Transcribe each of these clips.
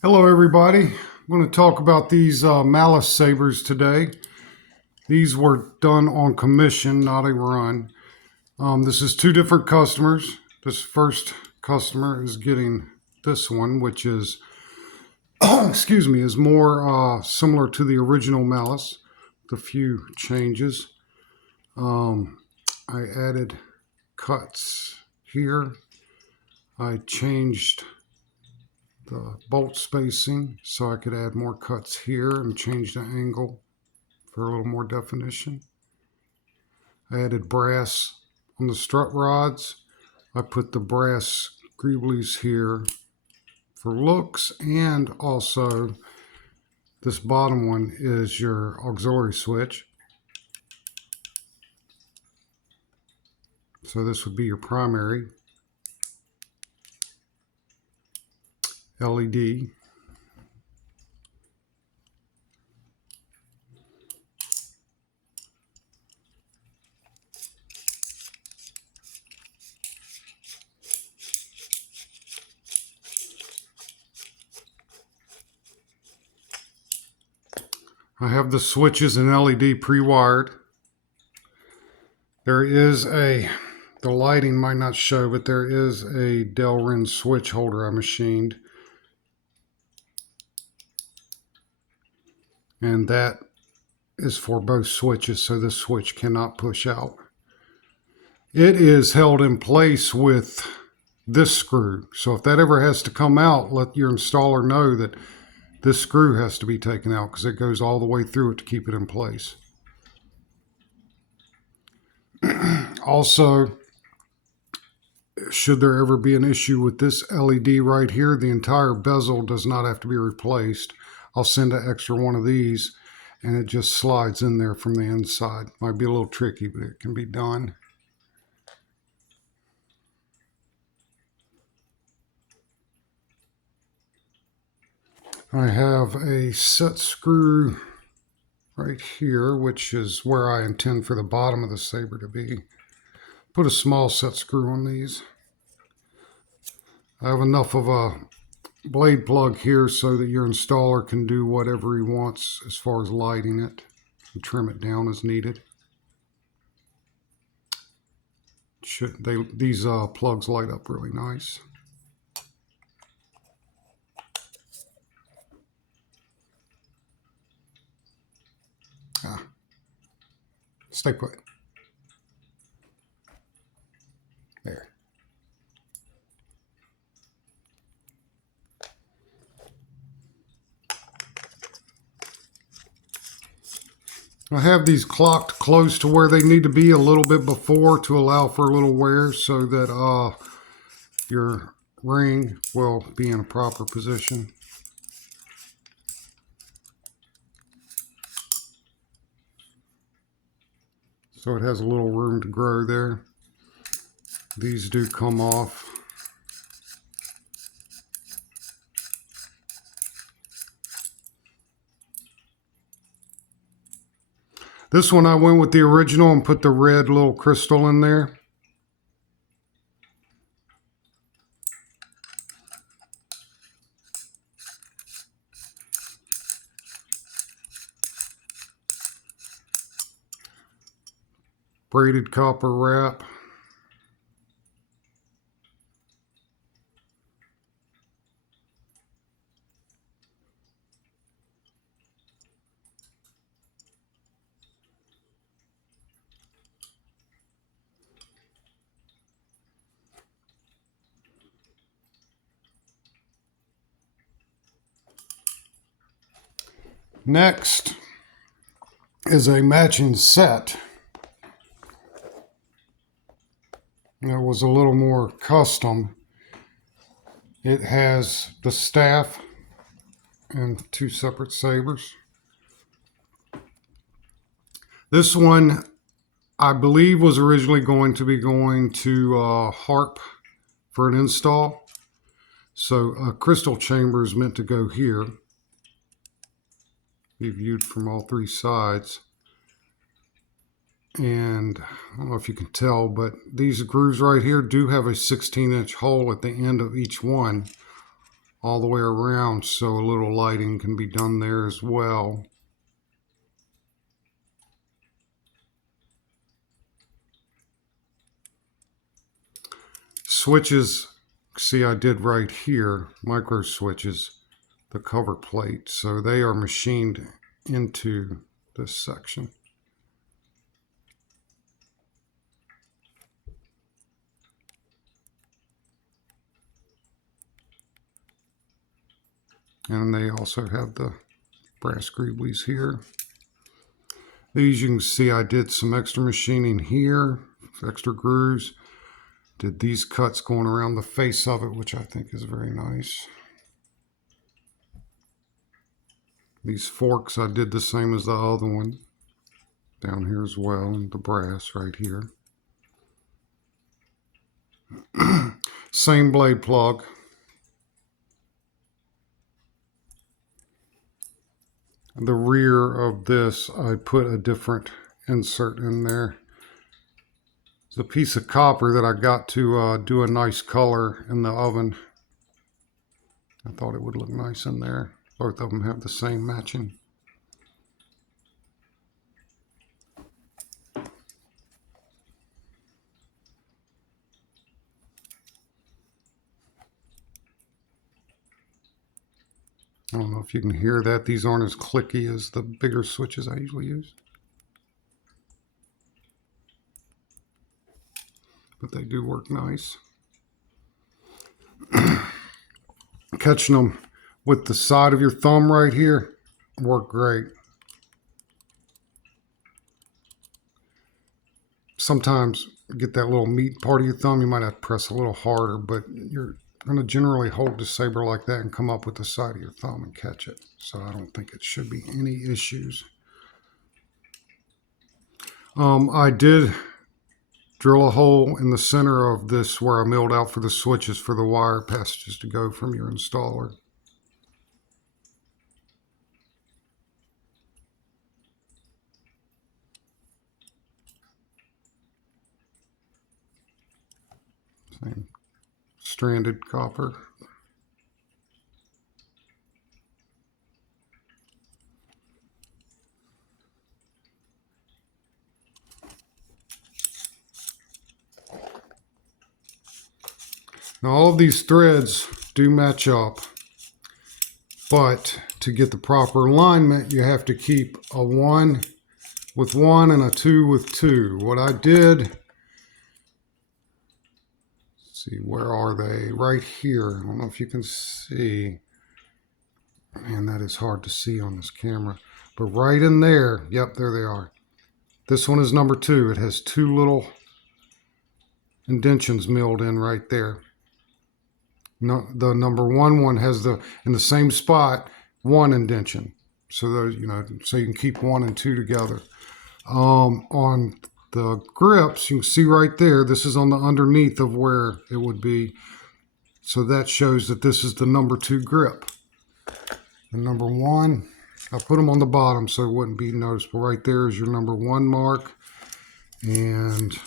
Hello everybody. I'm going to talk about these Malus sabers today. These were done on commission, not a run. This is two different customers. This first customer is getting this one, which is, excuse me, is more similar to the original Malus, with a few changes. I added cuts here. I changed the bolt spacing so I could add more cuts here and change the angle for a little more definition. I added brass on the strut rods. I put the brass greeblies here for looks, and also this bottom one is your auxiliary switch. So this would be your primary LED. I have the switches and LED pre-wired. There is the lighting might not show, but there is a Delrin switch holder I machined. And that is for both switches, so this switch cannot push out. It is held in place with this screw. So if that ever has to come out, let your installer know that this screw has to be taken out because it goes all the way through it to keep it in place. Also, should there ever be an issue with this LED right here, the entire bezel does not have to be replaced. I'll send an extra one of these and it just slides in there from the inside. Might be a little tricky, but it can be done. I have a set screw right here, which is where I intend for the bottom of the saber to be. Put a small set screw on these. I have enough of a blade plug here so that your installer can do whatever he wants as far as lighting it and trim it down as needed. These plugs light up really nice. Stay put. There. I have these clocked close to where they need to be a little bit before to allow for a little wear so that your ring will be in a proper position. So it has a little room to grow there. These do come off. This one I went with the original and put the red little crystal in there. Braided copper wrap. Next is a matching set. That was a little more custom. It has the staff and two separate sabers. This one, I believe, was originally going to be going to Harp for an install. So a crystal chamber is meant to go here. Be viewed from all three sides. And I don't know if you can tell, but these grooves right here do have a 16-inch hole at the end of each one. all the way around, so a little lighting can be done there as well. Switches, see I did right here, micro switches, the cover plate, so they are machined into this section. And they also have the brass greeblies here. These you can see I did some extra machining here, extra grooves. Did these cuts going around the face of it, which I think is very nice. These forks I did the same as the other one down here as well, and the brass right here. Same blade plug. The rear of this, I put a different insert in there. It's a piece of copper that I got to do a nice color in the oven. I thought it would look nice in there. Both of them have the same matching. I don't know if you can hear that. These aren't as clicky as the bigger switches I usually use. But they do work nice. Catching them with the side of your thumb right here work great. Sometimes you get that little meat part of your thumb, you might have to press a little harder, but you're going to generally hold the saber like that and come up with the side of your thumb and catch it. So I don't think it should be any issues. I did drill a hole in the center of this where I milled out for the switches for the wire passages to go from your installer. Same stranded copper. Now all of these threads do match up, but to get the proper alignment, you have to keep a 1 with 1 and a 2 with 2. What I did, let's see, where are they? Right here. I don't know if you can see. Man, that is hard to see on this camera. But right in there, yep, there they are. This one is number 2. It has 2 little indentions milled in right there. No, the number 1 one has in the same spot 1 indention. So those, so you can keep 1 and 2 together. On the grips, you can see right there, this is on the underneath of where it would be. So that shows that this is the number 2 grip. The number 1, I put them on the bottom so it wouldn't be noticeable. Right there is your number 1 mark. And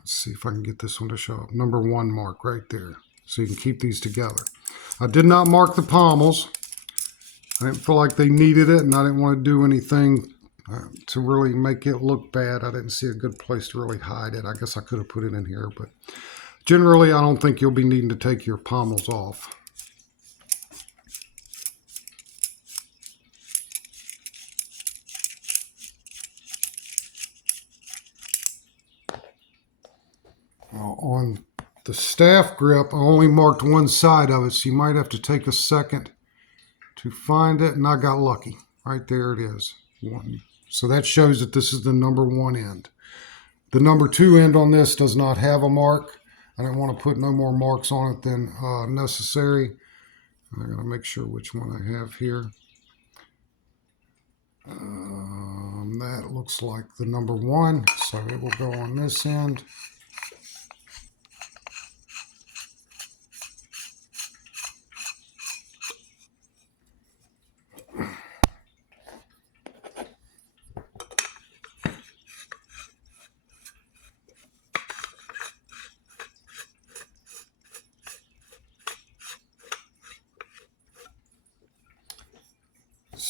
let's see if I can get this one to show up. Number 1 mark right there. So you can keep these together. I did not mark the pommels. I didn't feel like they needed it, and I didn't want to do anything to really make it look bad. I didn't see a good place to really hide it. I guess I could have put it in here, but generally I don't think you'll be needing to take your pommels off. On the staff grip, I only marked one side of it, so you might have to take a second to find it, and I got lucky. Right there it is. So that shows that this is the number 1 end. The number 2 end on this does not have a mark. I didn't want to put no more marks on it than necessary. I gotta make sure which one I have here. That looks like the number 1, so it will go on this end.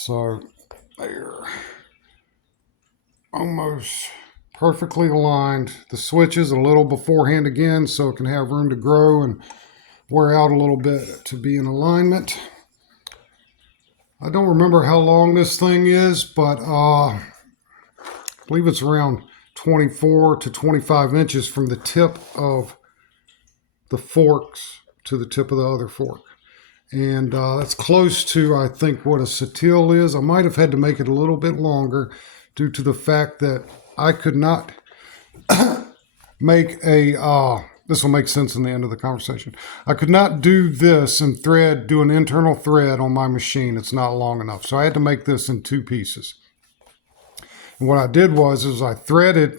So there, almost perfectly aligned. The switches a little beforehand again so it can have room to grow and wear out a little bit to be in alignment. I don't remember how long this thing is, but I believe it's around 24 to 25 inches from the tip of the forks to the tip of the other fork. And that's close to, I think, what a satil is. I might have had to make it a little bit longer due to the fact that I could not make a, this will make sense in the end of the conversation. I could not do this and do an internal thread on my machine. It's not long enough. So I had to make this in 2 pieces. And what I did was I threaded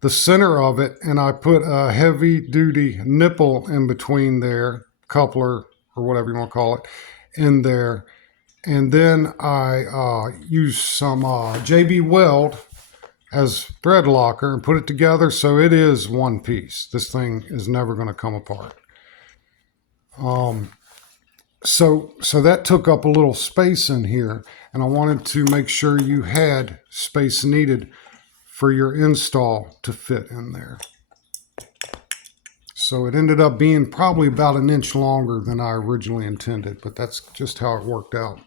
the center of it and I put a heavy duty nipple in between there, coupler or whatever you want to call it, in there. And then I used some JB Weld as thread locker and put it together so it is one piece. This thing is never going to come apart. So that took up a little space in here, and I wanted to make sure you had space needed for your install to fit in there. So it ended up being probably about 1 inch longer than I originally intended, but that's just how it worked out.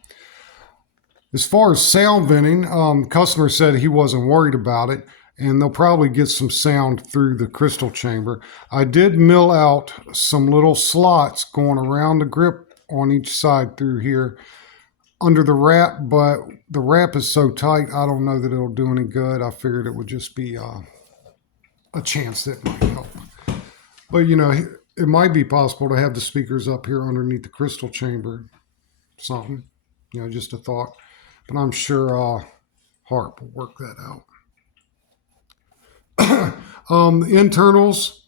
As far as sound venting, customer said he wasn't worried about it, and they'll probably get some sound through the crystal chamber. I did mill out some little slots going around the grip on each side through here under the wrap, but the wrap is so tight, I don't know that it'll do any good. I figured it would just be a chance that it might help. But, you know, it might be possible to have the speakers up here underneath the crystal chamber, something, you know, just a thought. But I'm sure Harp will work that out. The internals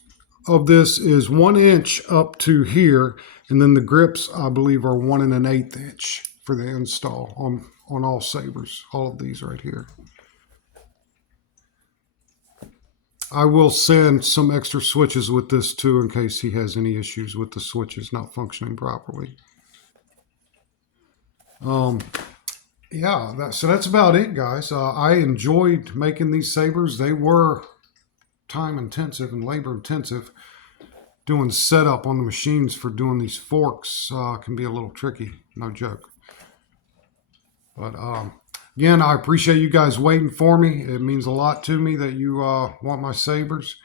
of this is 1 inch up to here, and then the grips, I believe, are 1 1/8 inch for the install on all sabers, all of these right here. I will send some extra switches with this too in case he has any issues with the switches not functioning properly. Yeah, so that's about it, guys. I enjoyed making these sabers. They were time intensive and labor intensive. Doing setup on the machines for doing these forks can be a little tricky, no joke. But again, I appreciate you guys waiting for me. It means a lot to me that you want my sabers,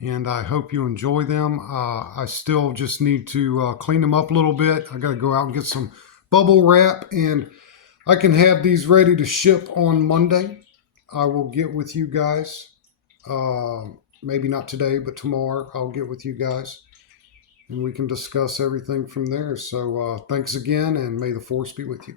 and I hope you enjoy them. I still just need to clean them up a little bit. I got to go out and get some bubble wrap, and I can have these ready to ship on Monday. I will get with you guys. Maybe not today, but tomorrow I'll get with you guys, and we can discuss everything from there. So thanks again, and may the force be with you.